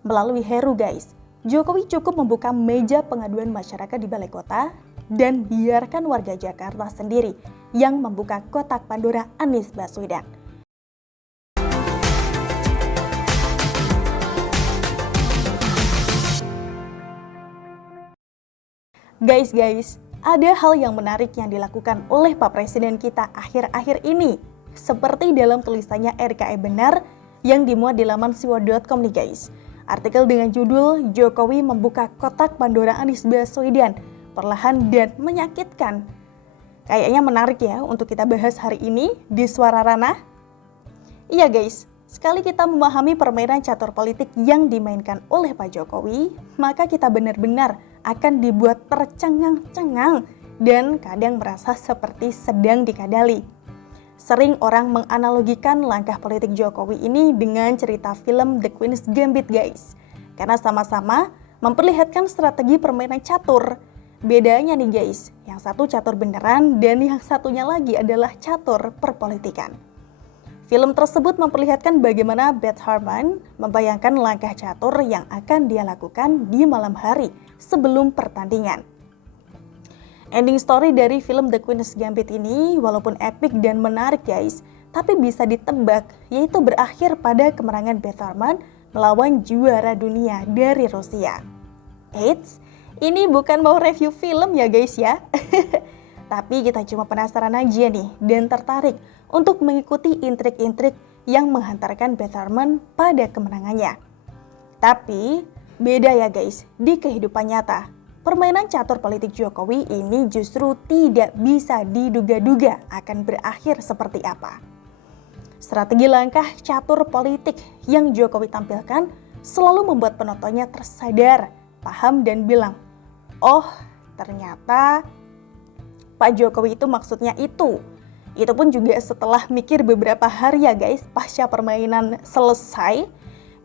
Melalui Heru guys, Jokowi cukup membuka meja pengaduan masyarakat di balai kota dan biarkan warga Jakarta sendiri yang membuka kotak Pandora Anies Baswedan. Guys, ada hal yang menarik yang dilakukan oleh Pak Presiden kita akhir-akhir ini. Seperti dalam tulisannya RKE Benar yang dimuat di laman siwa.com nih guys. Artikel dengan judul Jokowi membuka kotak Pandora Anies Baswedan perlahan dan menyakitkan. Kayaknya menarik ya untuk kita bahas hari ini di Suara Ranah. Iya guys, sekali kita memahami permainan catur politik yang dimainkan oleh Pak Jokowi, maka kita benar-benar akan dibuat tercengang-cengang dan kadang merasa seperti sedang dikadali. Sering orang menganalogikan langkah politik Jokowi ini dengan cerita film The Queen's Gambit guys. Karena sama-sama memperlihatkan strategi permainan catur. Bedanya nih guys, yang satu catur beneran dan yang satunya lagi adalah catur perpolitikan. Film tersebut memperlihatkan bagaimana Beth Harmon membayangkan langkah catur yang akan dia lakukan di malam hari sebelum pertandingan. Ending story dari film The Queen's Gambit ini walaupun epik dan menarik guys, tapi bisa ditebak yaitu berakhir pada kemenangan Beth Harmon melawan juara dunia dari Rusia. Eits, ini bukan mau review film ya guys ya. Tapi kita cuma penasaran aja nih dan tertarik untuk mengikuti intrik-intrik yang menghantarkan Beth Harmon pada kemenangannya. Tapi beda ya guys, di kehidupan nyata. Permainan catur politik Jokowi ini justru tidak bisa diduga-duga akan berakhir seperti apa. Strategi langkah catur politik yang Jokowi tampilkan selalu membuat penontonnya tersadar, paham dan bilang, oh ternyata Pak Jokowi itu maksudnya itu. Itu pun juga setelah mikir beberapa hari ya guys, pasca permainan selesai.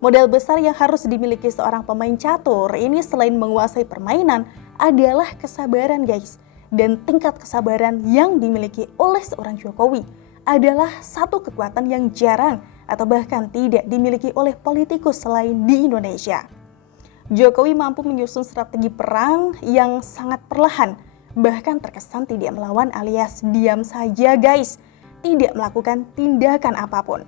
Modal besar yang harus dimiliki seorang pemain catur ini selain menguasai permainan adalah kesabaran guys. Dan tingkat kesabaran yang dimiliki oleh seorang Jokowi adalah satu kekuatan yang jarang atau bahkan tidak dimiliki oleh politikus selain di Indonesia. Jokowi mampu menyusun strategi perang yang sangat perlahan, bahkan terkesan tidak melawan alias diam saja guys, tidak melakukan tindakan apapun.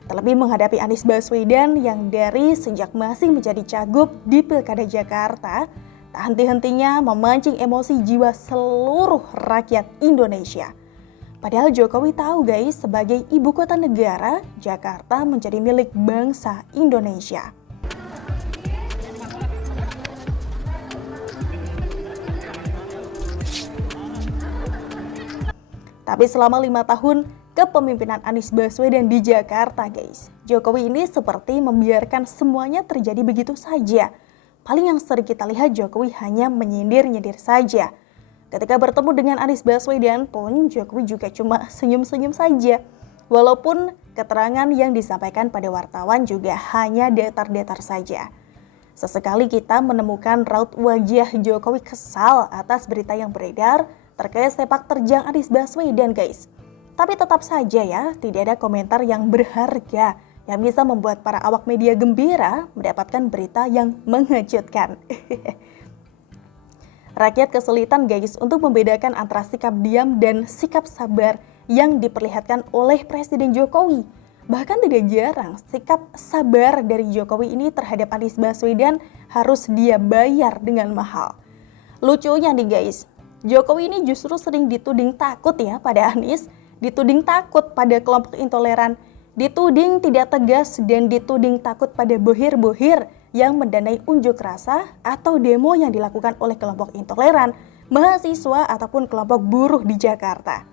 Terlebih menghadapi Anies Baswedan yang dari sejak masih menjadi cagup di Pilkada Jakarta, tak henti-hentinya memancing emosi jiwa seluruh rakyat Indonesia. Padahal Jokowi tahu guys, sebagai ibu kota negara, Jakarta menjadi milik bangsa Indonesia. Tapi selama 5 tahun kepemimpinan Anies Baswedan di Jakarta guys, Jokowi ini seperti membiarkan semuanya terjadi begitu saja. Paling yang sering kita lihat Jokowi hanya menyindir-nyindir saja. Ketika bertemu dengan Anies Baswedan pun Jokowi juga cuma senyum-senyum saja. Walaupun keterangan yang disampaikan pada wartawan juga hanya datar-datar saja. Sesekali kita menemukan raut wajah Jokowi kesal atas berita yang beredar terkait sepak terjang Anies Baswedan guys. Tapi tetap saja ya, tidak ada komentar yang berharga yang bisa membuat para awak media gembira mendapatkan berita yang mengejutkan. Rakyat kesulitan guys untuk membedakan antara sikap diam dan sikap sabar yang diperlihatkan oleh Presiden Jokowi. Bahkan tidak jarang sikap sabar dari Jokowi ini terhadap Anies Baswedan harus dia bayar dengan mahal. Lucunya nih guys, Jokowi ini justru sering dituding takut ya pada Anies, dituding takut pada kelompok intoleran, dituding tidak tegas dan dituding takut pada bohir-bohir yang mendanai unjuk rasa atau demo yang dilakukan oleh kelompok intoleran, mahasiswa ataupun kelompok buruh di Jakarta.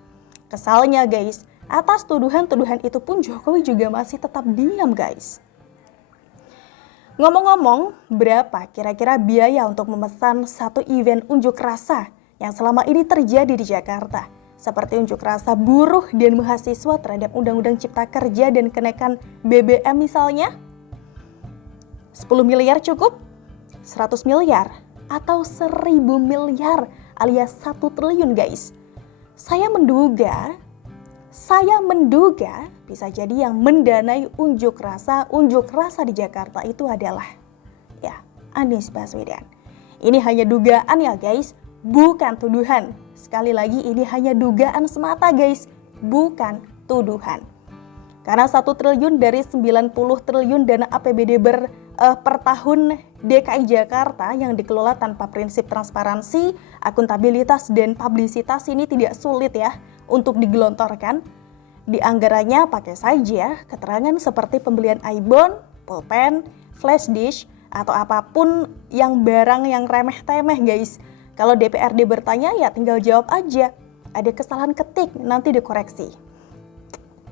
Kesalnya guys, atas tuduhan-tuduhan itu pun Jokowi juga masih tetap diam guys. Ngomong-ngomong, berapa kira-kira biaya untuk memesan satu event unjuk rasa yang selama ini terjadi di Jakarta? Seperti unjuk rasa buruh dan mahasiswa terhadap Undang-Undang Cipta Kerja dan kenaikan BBM misalnya? 10 miliar cukup? 100 miliar? Atau 1000 miliar alias 1 triliun guys? Saya menduga bisa jadi yang mendanai unjuk rasa di Jakarta itu adalah Ya, Anies Baswedan. Ini hanya dugaan ya guys, bukan tuduhan. Sekali lagi ini hanya dugaan semata guys, bukan tuduhan. Karena 1 triliun dari 90 triliun dana APBD per tahun DKI Jakarta yang dikelola tanpa prinsip transparansi, akuntabilitas, dan publisitas ini tidak sulit ya untuk digelontorkan. Di anggarannya pakai saja keterangan seperti pembelian iBond, pulpen, flash disk, atau apapun yang barang yang remeh-temeh guys. Kalau DPRD bertanya ya tinggal jawab aja. Ada kesalahan ketik, nanti dikoreksi.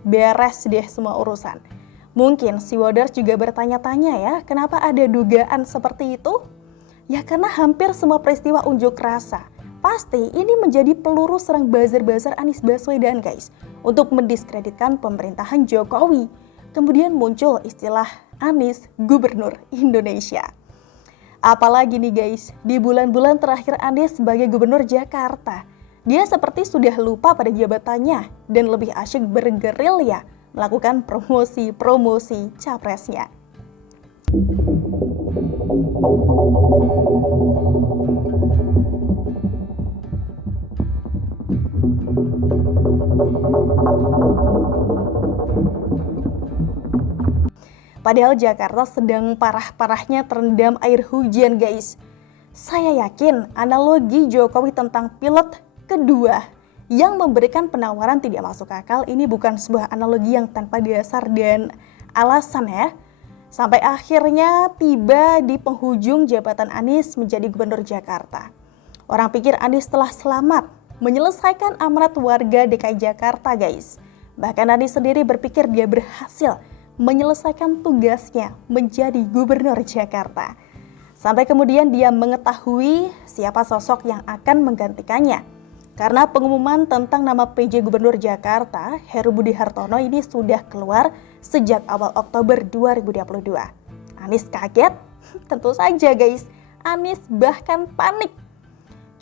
Beres deh semua urusan. Mungkin si Woders juga bertanya-tanya ya, kenapa ada dugaan seperti itu? Ya karena hampir semua peristiwa unjuk rasa. Pasti ini menjadi peluru serang buzzer-buzzer Anies Baswedan guys, untuk mendiskreditkan pemerintahan Jokowi. Kemudian muncul istilah Anies Gubernur Indonesia. Apalagi nih guys, di bulan-bulan terakhir Anies sebagai Gubernur Jakarta, dia seperti sudah lupa pada jabatannya dan lebih asyik bergerilya melakukan promosi capresnya. Padahal Jakarta sedang parah-parahnya terendam air hujan guys. Saya yakin analogi Jokowi tentang pilot kedua yang memberikan penawaran tidak masuk akal ini bukan sebuah analogi yang tanpa dasar dan alasan ya. Sampai akhirnya tiba di penghujung jabatan Anies menjadi Gubernur Jakarta. Orang pikir Anies telah selamat menyelesaikan amanat warga DKI Jakarta guys. Bahkan Anies sendiri berpikir dia berhasil menyelesaikan tugasnya menjadi Gubernur Jakarta. Sampai kemudian dia mengetahui siapa sosok yang akan menggantikannya. Karena pengumuman tentang nama PJ Gubernur Jakarta, Heru Budi Hartono ini sudah keluar sejak awal Oktober 2022. Anies kaget? Tentu saja guys, Anies bahkan panik.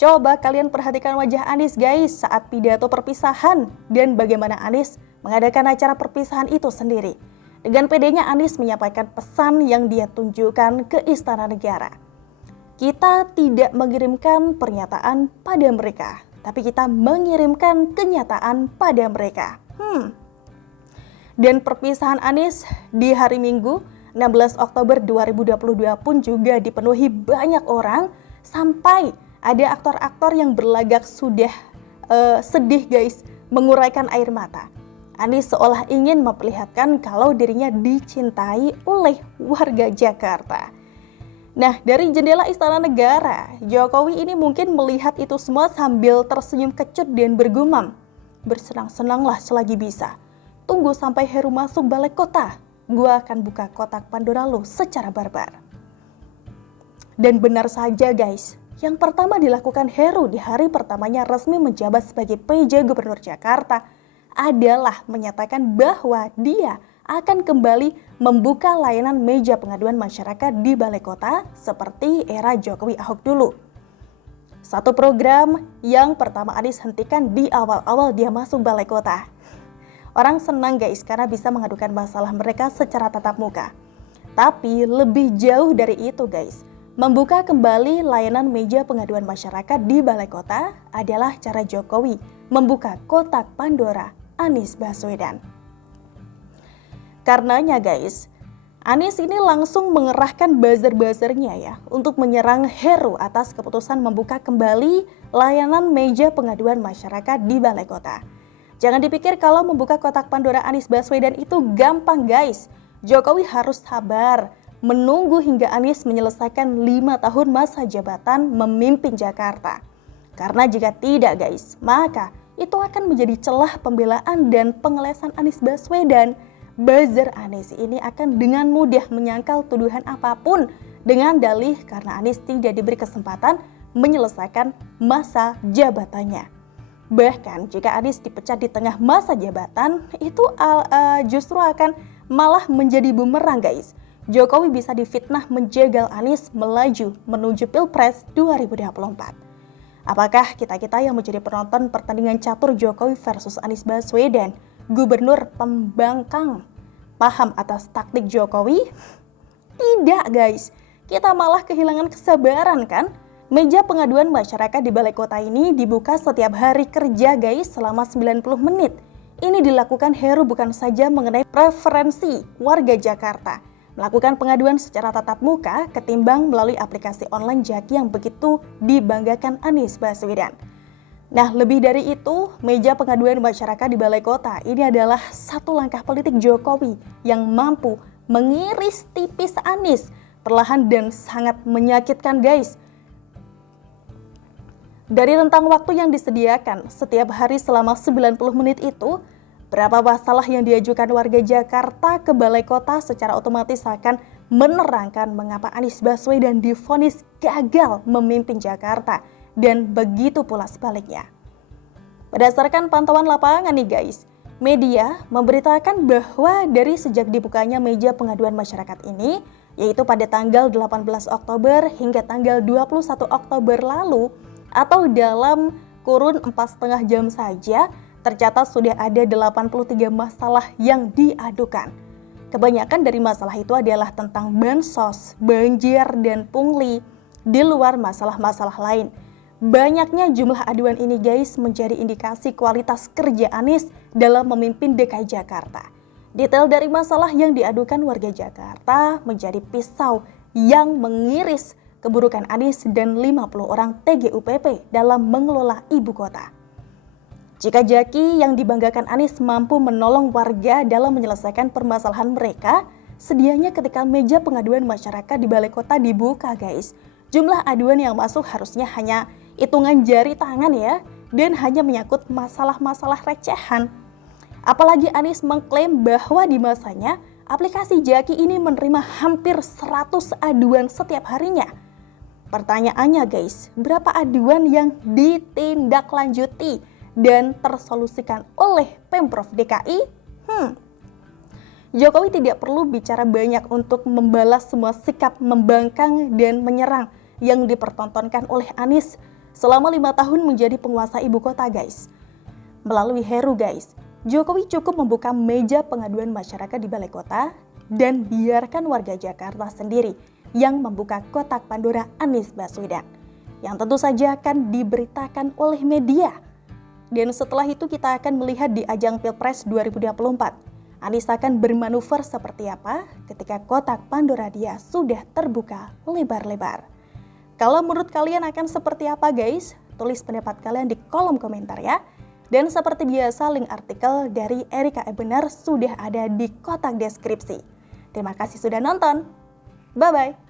Coba kalian perhatikan wajah Anies guys saat pidato perpisahan dan bagaimana Anies mengadakan acara perpisahan itu sendiri. Dengan pedenya Anies menyampaikan pesan yang dia tunjukkan ke Istana Negara. Kita tidak mengirimkan pernyataan pada mereka, tapi kita mengirimkan kenyataan pada mereka. Dan perpisahan Anies di hari Minggu 16 Oktober 2022 pun juga dipenuhi banyak orang sampai ada aktor-aktor yang berlagak sudah sedih guys, menguraikan air mata. Anies seolah ingin memperlihatkan kalau dirinya dicintai oleh warga Jakarta. Nah, dari jendela Istana Negara, Jokowi ini mungkin melihat itu semua sambil tersenyum kecut dan bergumam. Bersenang-senanglah selagi bisa. Tunggu sampai Heru masuk balai kota. Gua akan buka kotak Pandora lo secara barbar. Dan benar saja guys, yang pertama dilakukan Heru di hari pertamanya resmi menjabat sebagai PJ Gubernur Jakarta adalah menyatakan bahwa dia akan kembali membuka layanan meja pengaduan masyarakat di balai kota seperti era Jokowi Ahok dulu. Satu program yang pertama Anies hentikan di awal-awal dia masuk balai kota. Orang senang guys karena bisa mengadukan masalah mereka secara tatap muka. Tapi lebih jauh dari itu guys, membuka kembali layanan meja pengaduan masyarakat di balai kota adalah cara Jokowi membuka kotak Pandora Anies Baswedan. Karenanya guys, Anies ini langsung mengerahkan buzzer-buzzernya ya untuk menyerang Heru atas keputusan membuka kembali layanan meja pengaduan masyarakat di balai kota. Jangan dipikir kalau membuka kotak Pandora Anies Baswedan itu gampang guys. Jokowi harus sabar menunggu hingga Anies menyelesaikan 5 tahun masa jabatan memimpin Jakarta. Karena jika tidak guys, maka itu akan menjadi celah pembelaan dan pengelesan Anies Baswedan. Buzzer Anies ini akan dengan mudah menyangkal tuduhan apapun dengan dalih karena Anies tidak diberi kesempatan menyelesaikan masa jabatannya. Bahkan jika Anies dipecat di tengah masa jabatan, itu justru akan malah menjadi bumerang guys. Jokowi bisa difitnah menjegal Anies melaju menuju Pilpres 2024. Apakah kita-kita yang menjadi penonton pertandingan catur Jokowi versus Anies Baswedan, Gubernur pembangkang, paham atas taktik Jokowi? Tidak guys, kita malah kehilangan kesabaran kan? Meja pengaduan masyarakat di Balai Kota ini dibuka setiap hari kerja guys selama 90 menit. Ini dilakukan Heru bukan saja mengenai preferensi warga Jakarta melakukan pengaduan secara tatap muka ketimbang melalui aplikasi online Jaki yang begitu dibanggakan Anies Baswedan. Nah, lebih dari itu, meja pengaduan masyarakat di Balai Kota ini adalah satu langkah politik Jokowi yang mampu mengiris tipis Anies perlahan dan sangat menyakitkan guys. Dari rentang waktu yang disediakan setiap hari selama 90 menit itu, berapa masalah yang diajukan warga Jakarta ke Balai Kota secara otomatis akan menerangkan mengapa Anies Baswedan divonis gagal memimpin Jakarta dan begitu pula sebaliknya. Berdasarkan pantauan lapangan nih guys, media memberitakan bahwa dari sejak dibukanya meja pengaduan masyarakat ini, yaitu pada tanggal 18 Oktober hingga tanggal 21 Oktober lalu, atau dalam kurun 4,5 jam saja, tercatat sudah ada 83 masalah yang diadukan. Kebanyakan dari masalah itu adalah tentang bansos, banjir, dan pungli, di luar masalah-masalah lain. Banyaknya jumlah aduan ini guys menjadi indikasi kualitas kerja Anies dalam memimpin DKI Jakarta. Detail dari masalah yang diadukan warga Jakarta menjadi pisau yang mengiris keburukan Anies dan 50 orang TGUPP dalam mengelola ibu kota. Jika Jaki yang dibanggakan Anies mampu menolong warga dalam menyelesaikan permasalahan mereka, sedianya ketika meja pengaduan masyarakat di Balai Kota dibuka guys, jumlah aduan yang masuk harusnya hanya hitungan jari tangan ya, dan hanya menyangkut masalah-masalah recehan. Apalagi Anies mengklaim bahwa di masanya, aplikasi Jaki ini menerima hampir 100 aduan setiap harinya. Pertanyaannya guys, berapa aduan yang ditindaklanjuti dan tersolusikan oleh Pemprov DKI? Jokowi tidak perlu bicara banyak untuk membalas semua sikap membangkang dan menyerang yang dipertontonkan oleh Anies selama 5 tahun menjadi penguasa ibu kota guys. Melalui Heru guys, Jokowi cukup membuka meja pengaduan masyarakat di Balai Kota dan biarkan warga Jakarta sendiri yang membuka kotak Pandora Anies Baswedan, yang tentu saja akan diberitakan oleh media. Dan setelah itu kita akan melihat di ajang Pilpres 2024, Anies akan bermanuver seperti apa ketika kotak Pandora dia sudah terbuka lebar-lebar. Kalau menurut kalian akan seperti apa guys? Tulis pendapat kalian di kolom komentar ya. Dan seperti biasa link artikel dari Erika Benar sudah ada di kotak deskripsi. Terima kasih sudah nonton. Bye-bye.